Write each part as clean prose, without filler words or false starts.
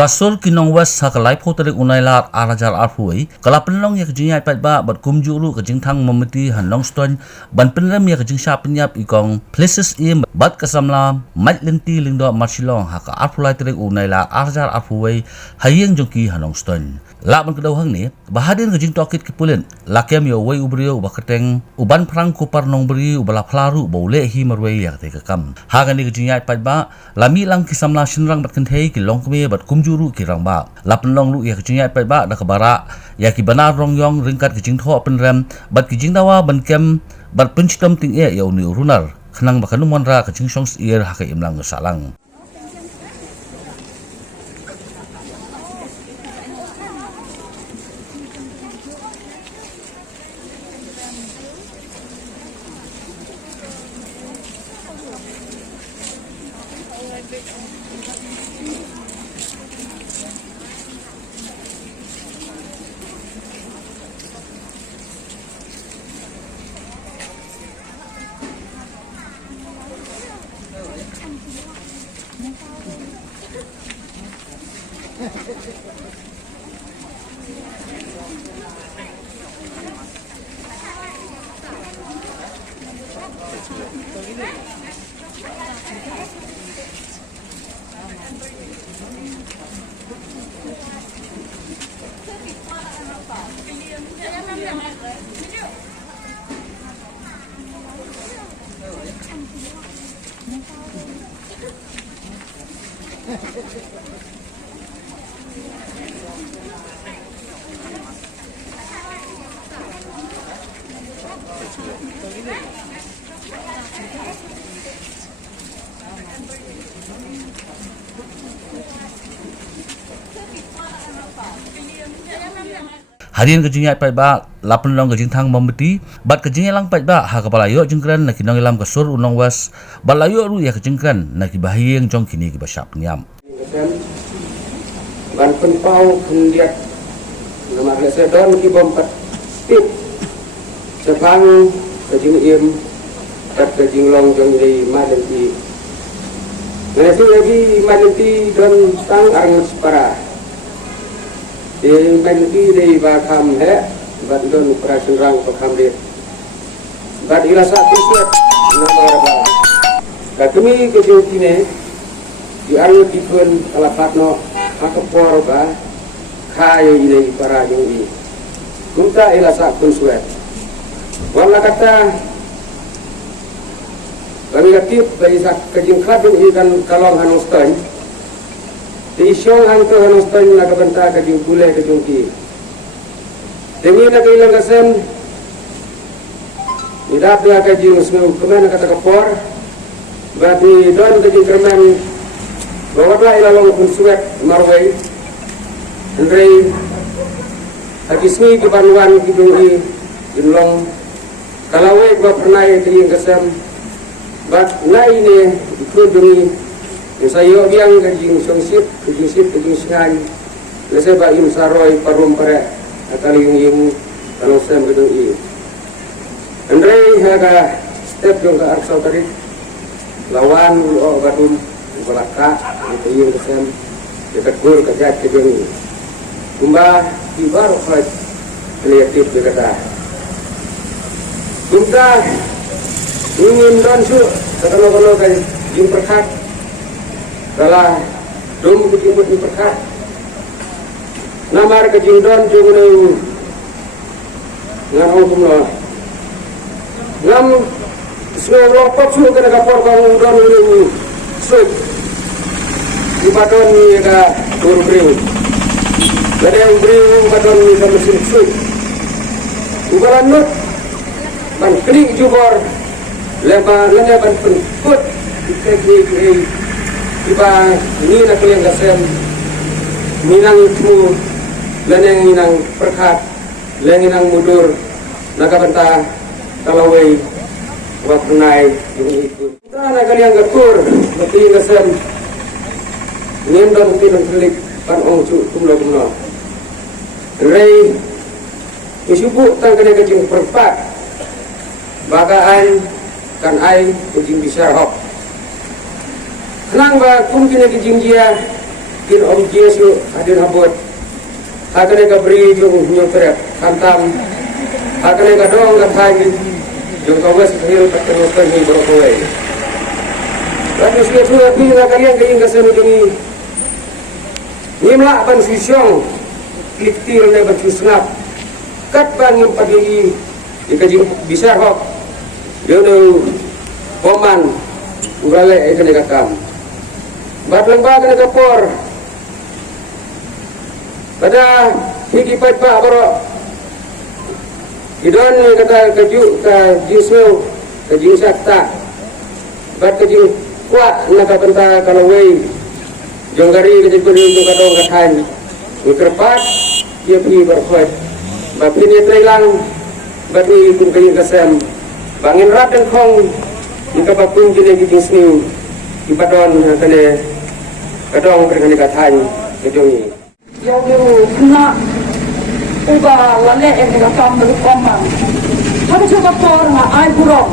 Kasur kinong west hakalai potarik unai lat arajar arhui kala penlong ya kejing ai pat ba bat kumjuru kejing thang memeti hanlong stone ban penlem ya kejing sha penyap ikong places im bat kasamla mat lenti lingdo marshilong haka arhulai terik unai lat arajar arhui hayeng jongki hanlong stone la ban kedau hang ni bahadin kejing tokit kipulen lakem yo wei ubrio bakateng uban prang ku parnong beri ubala phlaru bole hi marwei ya te kam hagani kejing ai pat ba lami lang kisamla shinrang bat kenthei kilong kme bat juru kirang ba lapen long lu ya kejing ai pat ba da kabara ya ki banar rong yong ringkat kejing tho penrem bat kejing dawa ban kem bat pencitam ting e ya uni urunar khnang bakanu monra kejing songs ear haka imlang salang Hadirin kejing ai pat ba lapen long kejing thang memeti bat kejing lang pat ba ha kepala yo jengkran nak kinong ilam kasur unong was balayo ru ya kejengkran nak bahiyeng jong kini ki basap niam ban penpau kendiat nama resedon ki bompat tip sepang kejing im kat kejing long jong di malenti nasi lagi malenti don tang arang separa di malenti di bakam he bat don operasi rang bakam dia bat ilasa tislet nama apa kami kejing kini di arang dipun kalapatno akapor ba kayo ilay para yung i kunta ilasa kunsuet wala kata negatif dari sak kejing kadung ikan kalong hanostan di isyong hantu hanostan nagabanta kejing gulay kejing ki demi nagailang kasem idap ya kejing semua kemana kata kapor berarti don kejing kerman bawatlah ilalong kunsuet marway Andrei Hagismi kebanuan kidungi Inlong Kalawai gua pernah yang kesem bat nai ne ikudungi sayo biang kejing songsip kejing singai lese ba im saroi parum pare akali yung kalau sem kidungi Andrei haga step yung ka arsau tadi lawan ulo badum balaka itu yung kesem dekat gol kejat kidungi kumba ibar flight kreatif berkata kumta ingin don su kalau kan jing perkat salah dom kejimut jing perkat namar kejing don jungunu ngam kumlo ngam semua lopot su kena kapor kang don ini su ibadan ni ka turbriu jadi yang beri badan ni sama mesin suit ubalan nut ban kering jubor lebar ban penput dikegi tiba ni nak yang gasem minang itu leneng minang perkat leneng mudur naga banta kalawai waknai ini itu kita nak yang gatur mati gasem ngendon tinang selik pan ong cu kumlo Ray isubu tang kena kejing perempat bagaan kan ai kejing bisa hok kenang ba kum kena kejing dia kin om Yesu hadir habot hakane ka beri jung nyotret kantam hakane ka dong ka thai jung ka wes hil patro ka ni brokoe lalu sudah pindah kalian ke ingkar senu ini nimla ban sisyong kliktir ne ban susnap kat bangin pagi ikaji bisa hok dia Oman urale ekane kakam batlang ba kana kapor pada hiki pat pa baro idon kata kaju ka jiseu ka jinsakta bat kaju kwa naka benta kalau wei jonggari kaju kuri jo kadong kathan uterpat dia pi berkhot bapi ni trelang bati kun kayu kasem bangin rat dan khong jika papun jile ki bisniu ipadon kene kadong perkane kathan kejongi yo kena uba lale en ga kam lu komang hab coba por nga ai burong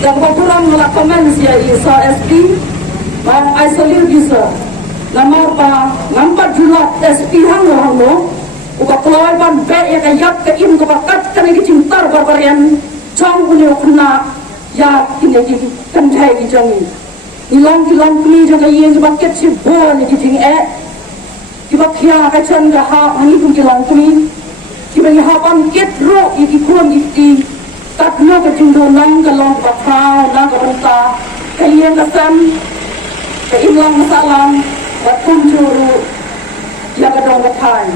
dan burong la komen sia isa sp bang ai solir bisa lamar pa nampak julat sp hang uba kloy ban be ya kayap ke im ko bakat kan ki cintar barbarian chong uni kena ya kini ki kan thai ki jongi ilong kini jaga yen baket si bo ni ki ting kiba kia ka chan ga ha ani kun kilong kini kiba ni ha ban ket ro iki kun iki tat no ka ting do nang ka long pa thao na ka banta ka yen ka sam ka ilong salam wa kun churu ya ka dong ka thai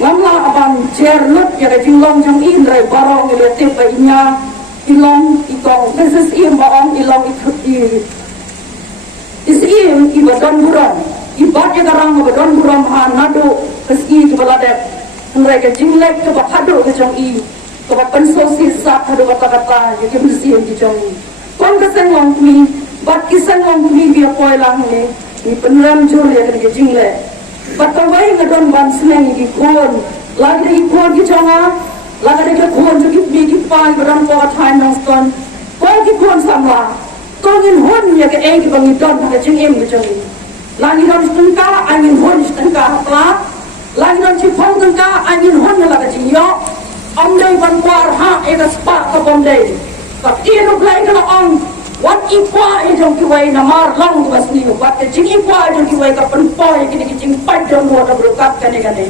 ngamla abang cher lut ya ka ting long jang in rai barong ni le te pa inya ilong ikong this is im baong ilong i isim ibadon buron ibadah karang ibadon buron ha nado keski kebalade mereka jinglek ke bakado ke jong i ke bakan sosis sa hado kata-kata ya ke bersihin di jong kon keseng long mi bat kiseng long mi dia poi lang ni penram jur ya ke jinglek batawai ngadon ban seneng di kon lagi di kon ki jonga lagi di kon jukit mi ki pai beram ko thai nong ston kon ki kon samla kongin hon ya ke ki bangi don ha jing em ke jong lagi don stengka angin hon stengka hapla lagi don cipong stengka angin hon la ka jiyo om dei ban war ha e ka spa ka bom dei ka tiro blai ka ong wat i kwa e jong ki wai na mar long bas ni wat ke jing i kwa jong ki wai ka pen po e ki ki jing pat jong mo na brukat ka ne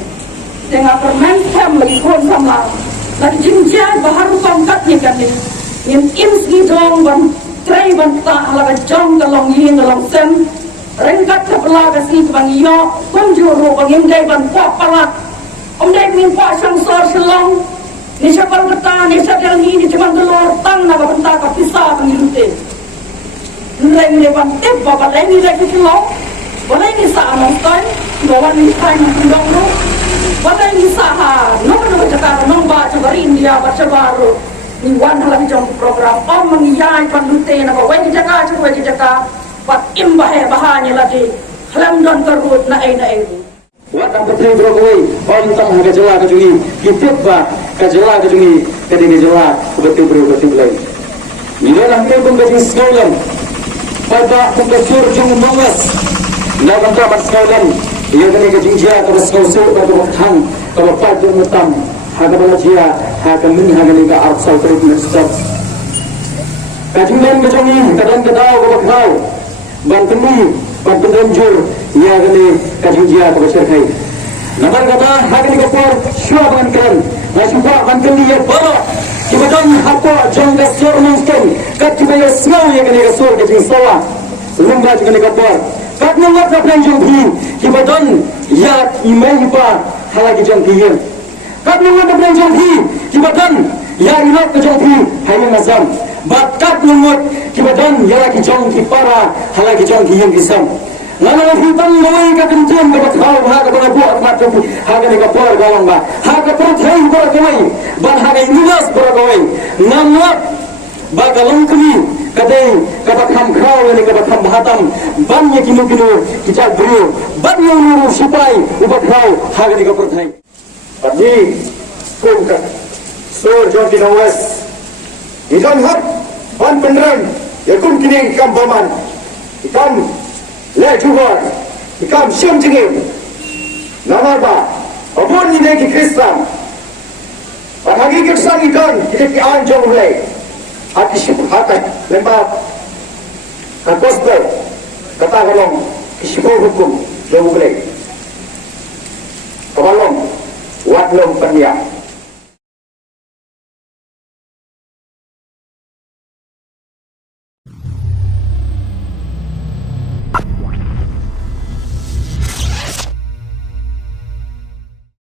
tengah permen tham lagi kon sama lagi jing ja bahar kom kat ni kan ni im sgi dong ban trai ban ta ala ka jong ka long yin ka long sem rengkat ka pala ka si bang yo kon juru bang im dai ban kwa palat om dai min kwa sang sor selong ni sapal kata ni sadel ni cuma gelor tang na ka benta ka pisa ka ni lute nilai ni ban tep ba lai ni lagi selong balai ni sa among kan bawa ni kai na dong no balai ni sa ha no no jaka no ba cakari India ba baru ni wan halang jong program om mengiyai pan lute na ba wai jaka pat im bahe bahanya lagi halam don karut na ai wat ang patring brokoi on tam ha jela ka jungi kitip ba ka jela ka jungi ka dini jela betul bro betul lai ni lang ke bung ka sekolah pada bung ka sur jung mongas na bang ka sekolah ia kini ka jingja ka sekolah ka ka thang ka pa jung mutam ha ka bala jia ha ka min ha ni ka art sau trip next step ka jinglen ka jungi ka dan ka daw ka khau ban temi ban penjur ia kini ka jingja ka serkai nabar kata ha kini ka por shua ban kan na shua ban kini ya bala kibadan hapo jong ka sur monster ka kibaya smau ia kini ka sur ka jing sawa lumba kini ka por kat nomor ka penjung hi kibadan ya imai pa halagi jong hi kat nomor ka penjung hi kibadan ya inak ka jong hi hayo mazam bakat nomor kibadan ya lagi jong ki para halagi jong hi yang kisam ngana hitam noi ka kentum ka bathau ha ka bana buat mat tu ha ka ni ka por galang ba ha ka por thai por koi ban ha ka niwas por koi namot ba galong kami kadai ka batham khau ni ka batham hatam ban ye kinu ki cha brio ban yo nuru sipai ubathau ha ka ni ka por thai Pagi kum ka sur jom di nawas ikan hat ban penran ya kum kini kam paman ikan le juhor ikam syam jengim namar ba abun ni neki Kristen bahagi Kristen ikan kita ki anjong mulai hati sibuk hati lembab gospel kata kalong kisipul hukum jauh mulai kabalong watlong paniak